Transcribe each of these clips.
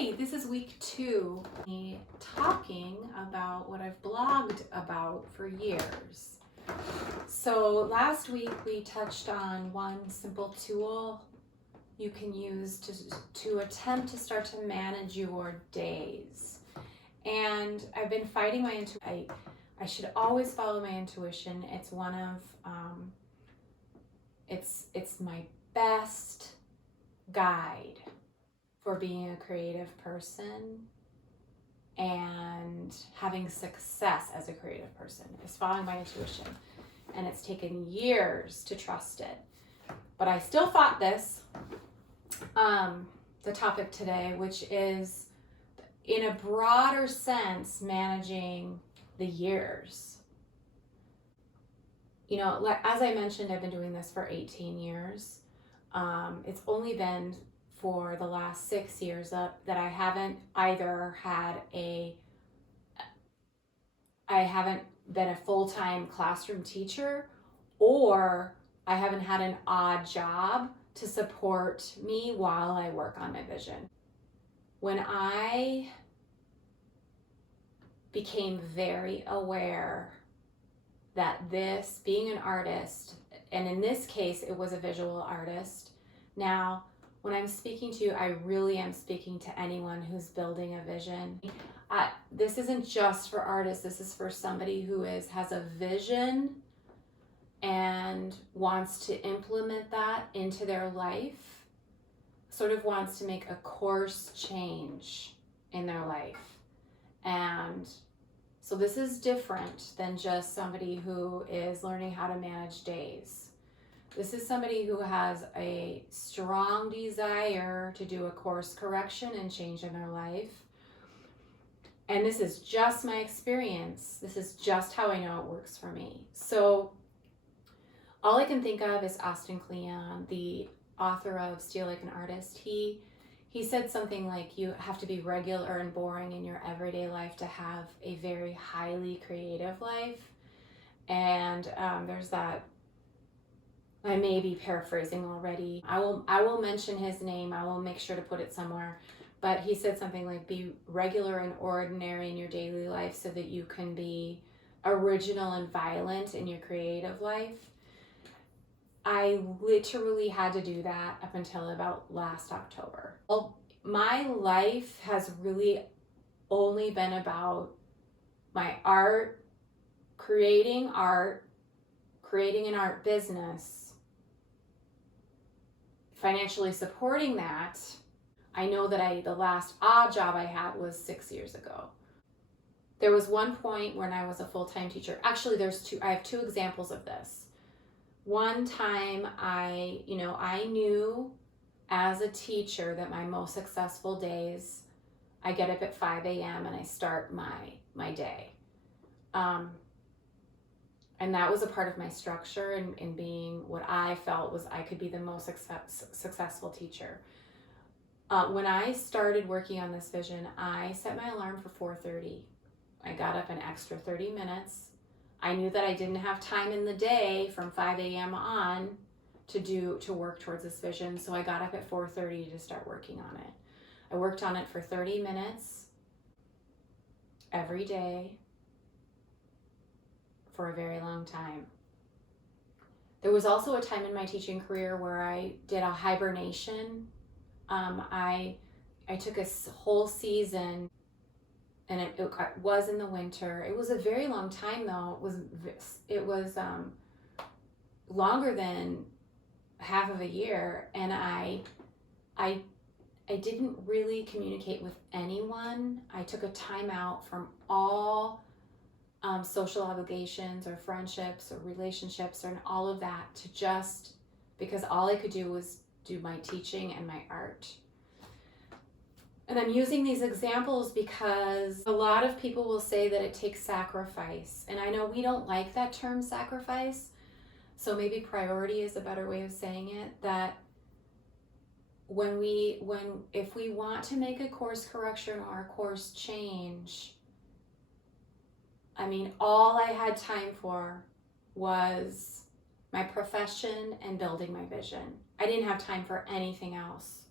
Hi, this is week 2, me talking about what I've blogged about for years. So last week we touched on one simple tool you can use to attempt to start to manage your days. And I've been fighting my intuition. I should always follow my intuition. It's one of, it's my best guide for being a creative person and having success as a creative person, is following my intuition. And it's taken years to trust it. But I still fought this, the topic today, which is, in a broader sense, managing the years. You know, as I mentioned, I've been doing this for 18 years. It's only been for the last 6 years that I haven't either I haven't been a full-time classroom teacher, or I haven't had an odd job to support me while I work on my vision. When I became very aware that this, being an artist, and in this case it was a visual artist. Now, when I'm speaking to you, I really am speaking to anyone who's building a vision. This isn't just for artists. This is for somebody who has a vision and wants to implement that into their life, sort of wants to make a course change in their life. And so this is different than just somebody who is learning how to manage days. This is somebody who has a strong desire to do a course correction and change in their life. And this is just my experience. This is just how I know it works for me. So all I can think of is Austin Kleon, the author of Steal Like an Artist. He said something like, you have to be regular and boring in your everyday life to have a very highly creative life. And there's that, I may be paraphrasing already. I will mention his name. I will make sure to put it somewhere. But he said something like, be regular and ordinary in your daily life so that you can be original and violent in your creative life. I literally had to do that up until about last October. Well, my life has really only been about my art, creating an art business, financially supporting that. I know that the last odd job I had was 6 years ago. There was one point when I was a full-time teacher. Actually, I have two examples of this. One time I knew as a teacher that my most successful days, I get up at 5 a.m. and I start my day. And that was a part of my structure in being what I felt was I could be the most successful teacher. When I started working on this vision, I set my alarm for 4:30. I got up an extra 30 minutes. I knew that I didn't have time in the day from 5 a.m. on to work towards this vision, so I got up at 4:30 to start working on it. I worked on it for 30 minutes every day for a very long time. There was also a time in my teaching career where I did a hibernation. I took a whole season, and it was in the winter. It was a very long time though. It was longer than half of a year, and I didn't really communicate with anyone. I took a time out from all social obligations or friendships or relationships and all of that, because all I could do was do my teaching and my art. And I'm using these examples because a lot of people will say that it takes sacrifice. And I know we don't like that term, sacrifice. So maybe priority is a better way of saying it. That if we want to make a course correction or a course change, I mean, all I had time for was my profession and building my vision. I didn't have time for anything else.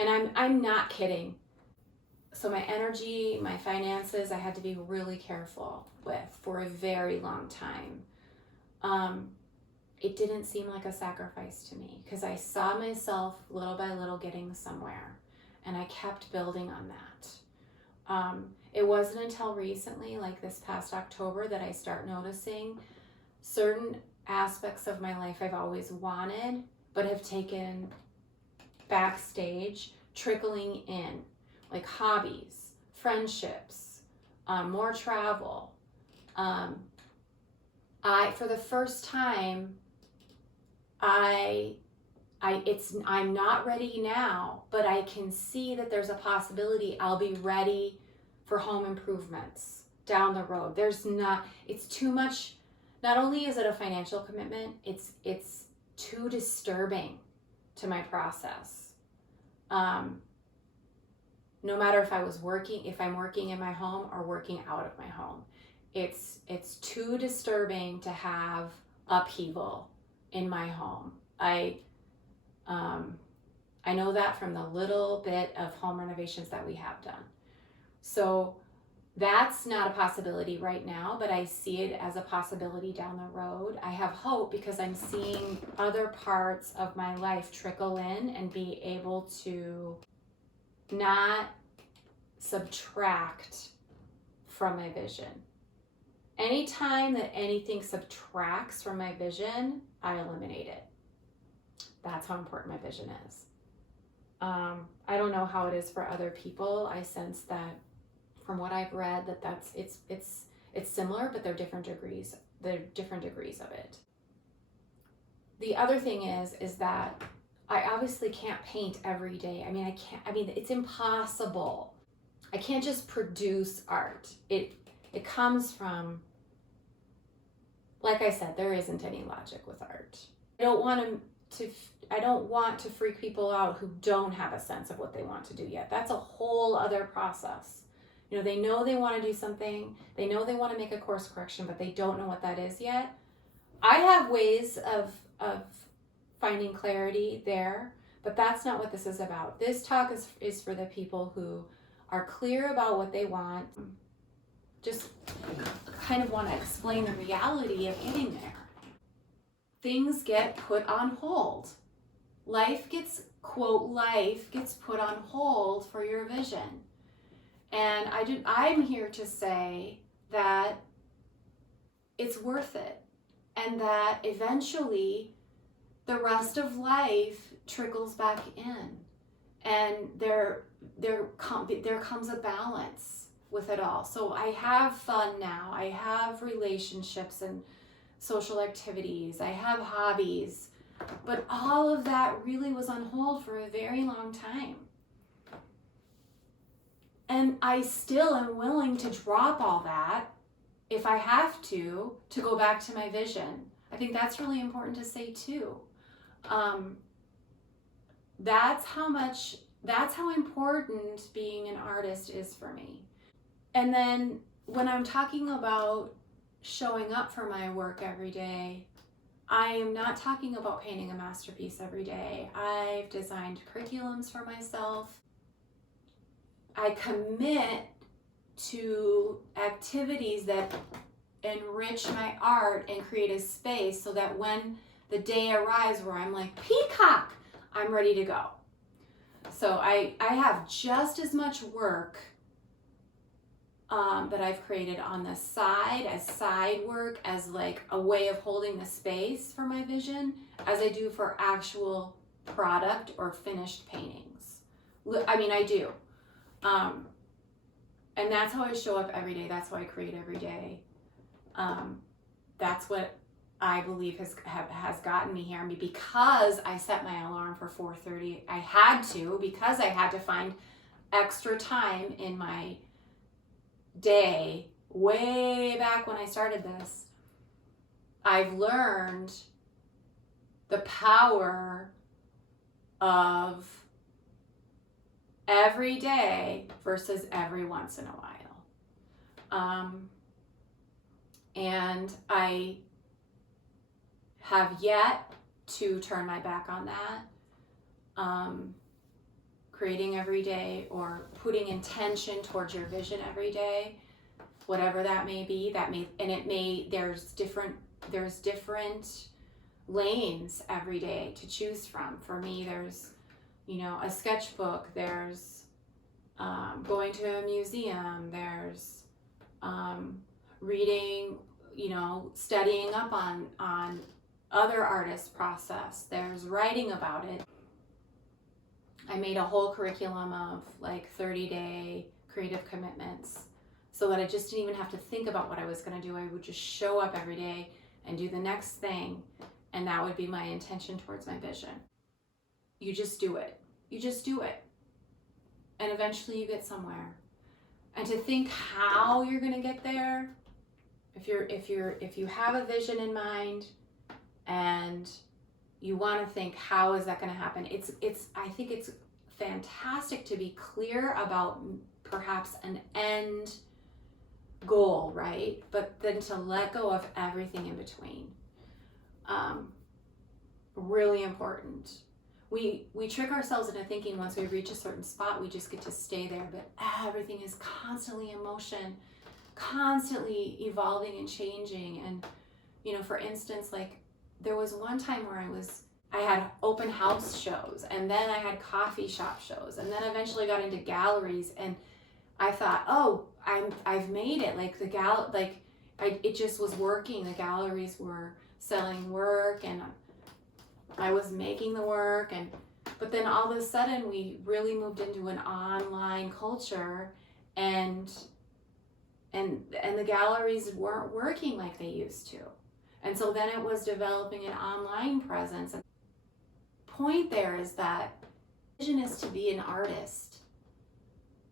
And I'm not kidding. So my energy, my finances, I had to be really careful with for a very long time. It didn't seem like a sacrifice to me because I saw myself little by little getting somewhere, and I kept building on that. It wasn't until recently, like this past October, that I start noticing certain aspects of my life I've always wanted but have taken backstage, trickling in, like hobbies, friendships, more travel. For the first time, I'm not ready now, but I can see that there's a possibility I'll be ready for home improvements down the road. It's too much. Not only is it a financial commitment, it's too disturbing to my process. No matter if I'm working in my home or working out of my home, it's too disturbing to have upheaval in my home. I know that from the little bit of home renovations that we have done. So that's not a possibility right now, but I see it as a possibility down the road. I have hope because I'm seeing other parts of my life trickle in and be able to not subtract from my vision. Anytime that anything subtracts from my vision, I eliminate it. That's how important my vision is. I don't know how it is for other people. I sense that from what I've read it's similar, but they're different degrees. They're different degrees of it. The other thing is that I obviously can't paint every day. It's impossible. I can't just produce art. It comes from, like I said, there isn't any logic with art. I don't want to freak people out who don't have a sense of what they want to do yet. That's a whole other process. They know they want to do something. They know they want to make a course correction, but they don't know what that is yet. I have ways of finding clarity there, but that's not what this is about. This talk is for the people who are clear about what they want, just kind of want to explain the reality of getting there. Things get put on hold. Life gets put on hold for your vision. And I'm here to say that it's worth it, and that eventually the rest of life trickles back in, and there comes a balance with it all. So I have fun now. I have relationships and social activities. I have hobbies, but all of that really was on hold for a very long time. And I still am willing to drop all that if I have to go back to my vision. I think that's really important to say too. That's how important being an artist is for me. And then when I'm talking about showing up for my work every day, I am not talking about painting a masterpiece every day. I've designed curriculums for myself. I commit to activities that enrich my art and create a space so that when the day arrives where I'm like, peacock, I'm ready to go. So I have just as much work that I've created on the side as side work, as like a way of holding the space for my vision, as I do for actual product or finished paintings. I do. And that's how I show up every day. That's how I create every day. That's what I believe has gotten me here. Because I set my alarm for 4:30, I had to, because I had to find extra time in my day way back when I started this. I've learned the power of every day versus every once in a while. And I have yet to turn my back on that. creating every day or putting intention towards your vision every day, whatever that may be, there's different lanes every day to choose from. For me, there's, a sketchbook, there's going to a museum, there's reading, studying up on other artists' process, there's writing about it. I made a whole curriculum of like 30-day creative commitments so that I just didn't even have to think about what I was going to do. I would just show up every day and do the next thing, and that would be my intention towards my vision. You just do it. You just do it. And eventually you get somewhere. And to think how you're going to get there, if you have a vision in mind and you want to think, how is that going to happen? I think it's fantastic to be clear about perhaps an end goal, right? But then to let go of everything in between. Really important. We trick ourselves into thinking once we reach a certain spot, we just get to stay there, but everything is constantly in motion, constantly evolving and changing. And, for instance, like there was one time where I had open house shows, and then I had coffee shop shows, and then eventually got into galleries, and I thought, oh, I've made it. Like it just was working. The galleries were selling work, and I was making the work, but then all of a sudden we really moved into an online culture, and the galleries weren't working like they used to. And so then it was developing an online presence. And the point there is that vision is to be an artist,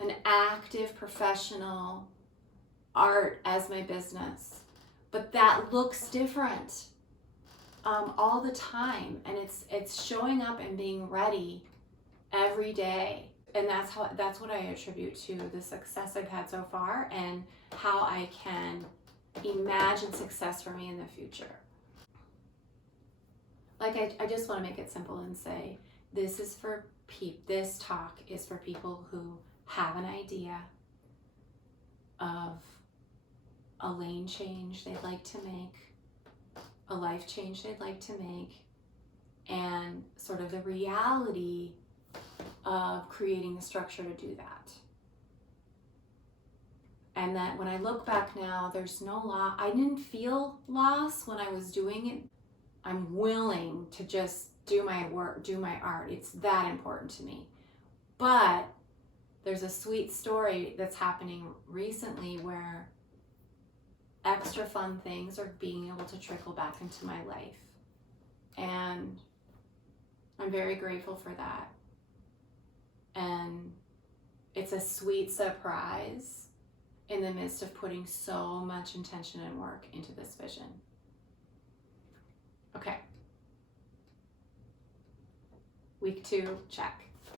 an active professional, art as my business. But that looks different all the time. And it's showing up and being ready every day. And that's what I attribute to the success I've had so far, and how I can imagine success for me in the future. Like I just want to make it simple and say, this talk is for people who have an idea of a lane change they'd like to make, a life change they'd like to make, and sort of the reality of creating the structure to do that. And that when I look back now, there's no loss. I didn't feel loss when I was doing it. I'm willing to just do my work, do my art. It's that important to me. But there's a sweet story that's happening recently where extra fun things are being able to trickle back into my life. And I'm very grateful for that. And it's a sweet surprise in the midst of putting so much intention and work into this vision. Okay. Week 2, check.